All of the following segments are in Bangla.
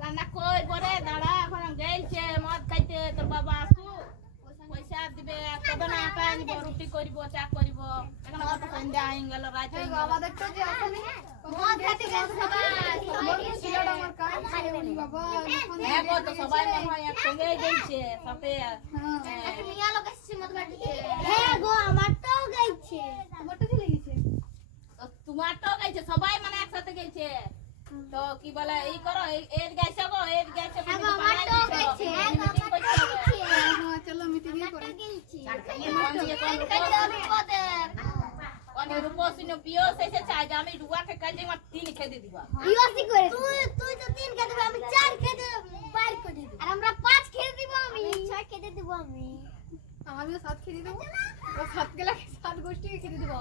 রান্না করবো রে, দাঁড়া, এখন গেলছে মদ খাইতে, তোর বাবা আসুক, পয়সা দিবে, তবে না একা আনবো, রুটি করব, চা করব। এখন আমার সন্ধ্যা হয়ে গেল, রাত হয়ে গেল। হ্যাঁ গো, তো সবাই মনে হয় একসঙ্গে গেছে সাথে। তোমারটাও গেছে, সবাই মানে একসাথে গেছে। তো কি বলে, এই করো, এর গেছে গো, এর গেছে, চলো মিটিং করে রূপসিনী পিওস এসেছে আজ, আমি রুয়াকে কাজে আমার 3 খেতে দিবা। তুই তো 3 খেতে দিবি, আমি 4 খেতে বাইর করে দিব। আর আমরা 5 খেতে দিব, আমি 6 খেতে দিব। আমিও 7 খেতে দেবো। ও 7 গেলা 7 গোষ্ঠীকে খেতে দেবো।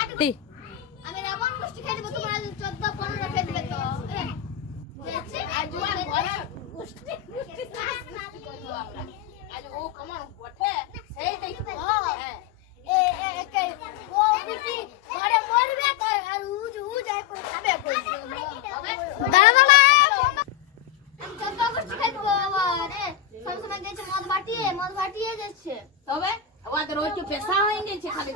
8 আমি রাবণ গোষ্ঠী খেতে দিব, তোমরা 14 15 খেতে দিবে তো। আজ আর ঘরে গোষ্ঠী করবো আমরা। আজ ও কেমন বটে সেই দেখবো। হ্যাঁ ও বিটি ঘরে মরবে তো, আর উ যাই করে খাবে কই। দাঁড়া দাঁড়া, আমি 14 গোষ্ঠী খেতে দিব। আরে সব সময় গেছে মদ বাটিয়ে যাচ্ছে। তবে আমাদের ওই পেশা হয়ে গেছে, খালি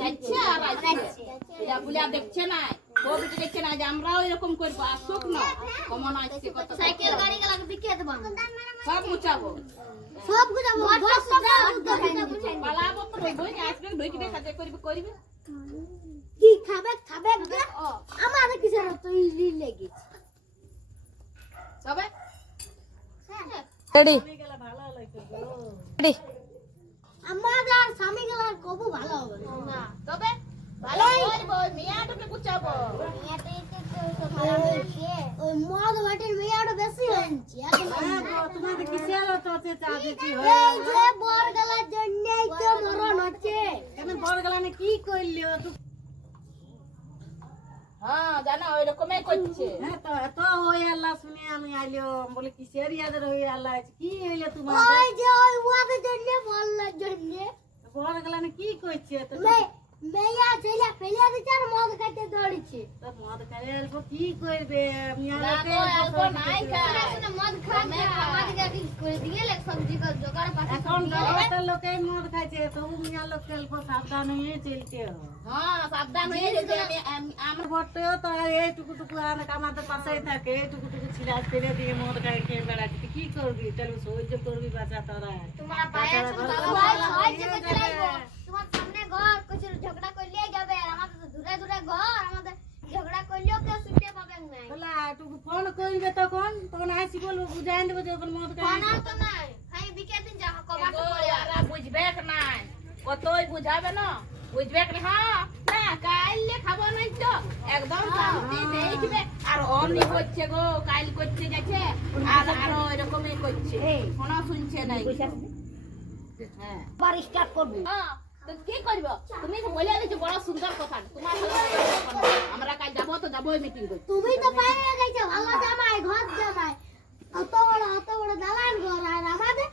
যাচ্ছে আর আসছে, এটা বুলিয়া দেখছে না, ও বিটি দেখছে না যে আমরাও এরকম করবো, আসুক না কমন আসছে কত সাইকেল গাড়ি গেলাকে বিকিয়ে দেব, সব মুচাবো, সব গুজাবো, পালাবো তো বই আসবে, ঢুকবে, কাজে করবে করবে। কি খাবে গে আমাদের কিসের তো ইলি লেগেছে। তবে রেডি রেডি আমাদের স্বামী গেলার কবু ভালো হবে না। তবে ভালো করবো, মেয়াটাকে বুঝাবো। ওই মদ বাটির মেয়াটা বেশি হয়েছে। তোমাদের কিসের হচ্ছে চা দিচ্ছি এই যে বর গেলার জন্যই তো মরণ হচ্ছে। কেন বড় গলানে কি করলি হ্যাঁ জানো ওই রকমই করছে। হ্যাঁ তো এত ওই আল্লাহ শুনে আমি আইলো বলে কিসের ইয়াদের ওই আল্লাহ কি হইলো তোমার ওই যে ওই ওয়াদের জন্য বললার জন্য বড় গলানে কি করছে তো মেয়া ছেলে ফেলে দিচ্ছে আর মদ খাইতে দৌড়ছে। তো মদ খাই অল্প কি করবে আমি না গো, অল্প নাই খায়। মদ খাবে আমাদেরকে কি করে দিলে সবজি কর জোগাড় পাঠা এখন গাঁৱৰ লোকে মদ খাইছে তো মিয়া লোক অল্প সাবধান হয়ে চলতে হবে। হ্যাঁ সাবধান হয়ে যেতে আমার বটেও তো এইটুকু টুকু আমাদের পাশেই থাকে, এইটুকু টুকু ছিলা ফেলে দিয়ে মদ খাই খেয়ে বেড়াচ্ছি, কি করবি? তাহলে সহ্য করবি বাচ্চা তোরা? তোমার পায়ে আছে বাবা সাহায্য করতে লাগবো। তোমার সামনে ঘর কিছু ঝগড়া করলেই যাবে, আর আমাদের তো দূরে দূরে ঘর, আমাদের ঝগড়া করলেও কেউ শুনতে পাবে না। বলা টুকু ফোন করবে তখন আসি বলবো বুঝাই দেবো যখন মদ খাই। বানাও তো নাই, খাই বিকে দিন যা কবার তো করে ওরা বুঝবে নাই, কতই বুঝাবে না, বুঝবে না। হ্যাঁ না কাইলে খাবো নাই তো একদম শান্তি দেখবে। আর অমনি করছে গো, কাইল করতে গেছে আর আরো এরকমই করছে, কোনো শুনছে নাই। হ্যাঁ বার স্টার্ট করব। হ্যাঁ তো কি করব? তুমি তো বলে দিছো বড় সুন্দর কথা, তোমার আমরা কাল যাবো তো যাবোই মিটিং করতে। তুমি তো পাইয়ে গেছো ভালো জামাই, ঘর জামাই, অত বড় দালান ঘর, আর আমাদের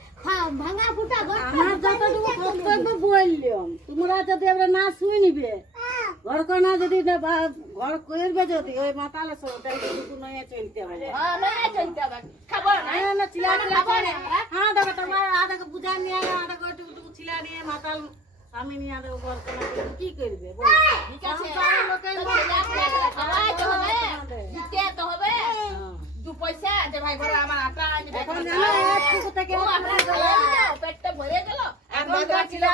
ভাঙা ফুটা ঘর। আমার যতটুকু কর্তব্য বললাম, তোমরা যদি এবার না শুনবে, ঘর না যদি ঘর করবে, যদি ওই মাতালে সবটুকু নয় চলতে হবে। হ্যাঁ নয় চলতে হবে, খাবো না না চিলা খাবো না। হ্যাঁ দেখো তোমার আধাকে বুঝা নিয়ে আধাকে ওইটুকু ছিলা নিয়ে মাতাল স্বামী নিয়ে আধাকে ঘর কি করবে? ঠিক আছে খাওয়াইতে হবে, দিতে তো হবে দু পয়সা, যে ভাই বড় আমার আটা আনবে। এখন জানো একটুকু থেকে পেটটা ভরে গেল। এখন ছিলা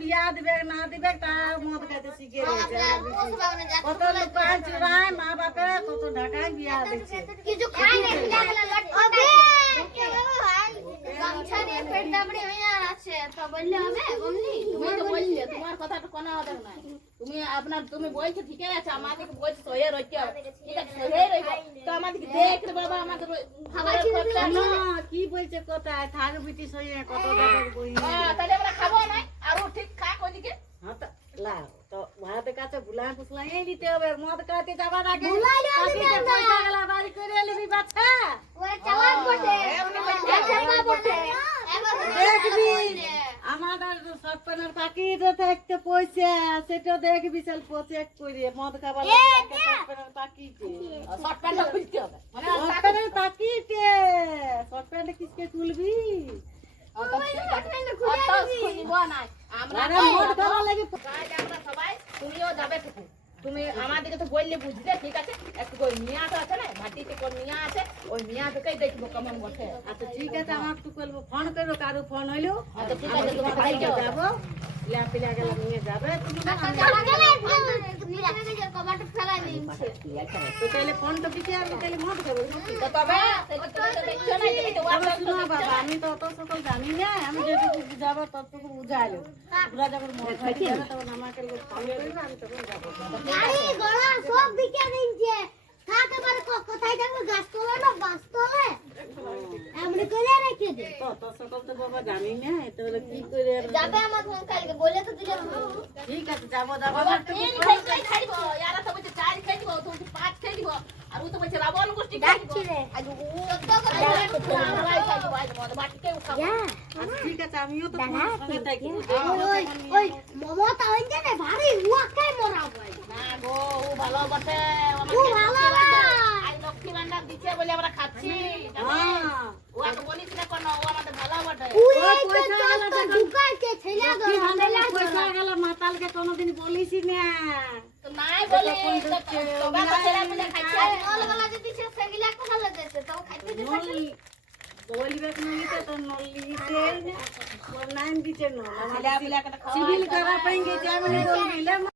বিয়া দিবে না দিবে তার মদ খাইতে শিখে গেছে। কত লোক চুরায় মা বাপে কত ঢাকায় বিয়া দিচ্ছে। কিছু খাই না, লটপটে গামছা নিয়ে পেট দাবড়ি হয়ে আছে, তো বললে হবে অমনি। তুমি তো বললে, তোমার কথাটা কোনো হবে না। তুমি বলছো ঠিকই আছে, আমাদেরকে বলছো সহে রইতে হবে, ঠিক আছে সহে রইব তো আমাদেরকে দেখতে বাবা, আমাদের খাবারের খরচা না কি বলছে কোথায় থাক বিটি সইয়ে কত টাকার বই। তাহলে আমরা খাবো না, আর ঠিক খাক ওইদিকে। হ্যাঁ তো লা তো ভাতের কাছে বুলা ফুসলা এই দিতে হবে, মদ খাইতে যাবার আগে বুলাইলে কাকিকে পয়সা গেলা বাড়ি করে নিবি বাচ্চা। ওরে চালাক বটে, চালাক বটে। দেখবি আমার শর্ট প্যান্টের পাখিটা থাকতে পয়সা সেটা দেখে বিশাল প্রচেক করে মদ খাবার শর্ট প্যান্টের পাখিতে শর্ট প্যান্টটা খুলতে হবে মানে শর্ট প্যান্টের পাখিতে শর্ট প্যান্টে কিসকে তুলবি অত খুলব না আমরা আরে মদ খাবার লাগে কাজ আমরা সবাই তুমিও যাবে থেকে তুমি আমাদেরকে তো বললে বুঝলে ঠিক আছে একটু ওই মিয়া তো আছে না ভাটিতে কোন মিয়া আছে ওই মিয়া থেকেই দেখবো কেমন বসে আচ্ছা ঠিক আছে আমার তো করবো ফোন করবো কারো ফোন হইলো আচ্ছা ঠিক আছে তোমার ভাই যাবো যাবো পিলা গেলে নিয়ে যাবে তুমি না কবাটা ফেলাই দিচ্ছে তো তাহলে ফোন তো পিছিয়ে আমি তাহলে মদ খাবো তো তবে তুমি তো দেখছো না তুমি তো তবে শোনো বাবা আমি তো অত সকল জানি না আমি যেটুকু বুঝাবো ততটুকু বুঝাইলো ওরা যখন মদ খাইতে যাবে তখন আমাকে লোক ফোন করবে আমি তখন যাবো গাড়ি ঘোড়া সব বিকে দিচ্ছে থাকে মানে কোথায় থাকবে গাছ তোলে না বাস তোলে এমনি করে রেখে দে তো অত সকল তো বাবা জানি না তাহলে কি করে যাবে আমার ফোন কালকে বলে তো তুই ঠিক আছে যাবো যাবো বাবা তিন খাইতে খাইবো ইয়ারা তো বলছে চার খাইবো তুমি পাঁচ খাইবো আর ও তো বলছে রাবণ গোষ্ঠী খাইবো আজ ও তো আমরাই খাইবো আজ মদ বাটিকে খাবো আচ্ছা ঠিক আছে আমিও তো তোমার সঙ্গে থাকি ওই ওই মমতা হইছে না ভারী উয়াকে মরাবো না গো ও ভালো বটে ও ভালো না। আজ লক্ষ্মী ভান্ডার দিচ্ছে বলে আমরা খাচ্ছি হ্যাঁ ও আগে বলিস না কোনো ও আমাদের ভালো বটে ওই ওই তো পয়সা গেল তো তখন। ঢুকাইছে ছেলে লক্ষ্মী ভান্ডারের পয়সা গেল মাতালকে কোনোদিন বলিসই না তো নাই বলে তোবা ছেলে বলে খাচ্ছে নলগলা যদি সে সেগিলা কো ভালো দিতে তো খাইতে দিতে বলিবে না তো নলিতে নাম দিতে না ছেলে পিলাকে খাওয়া সিভিল করা পাই গেছে আমি বলবিলে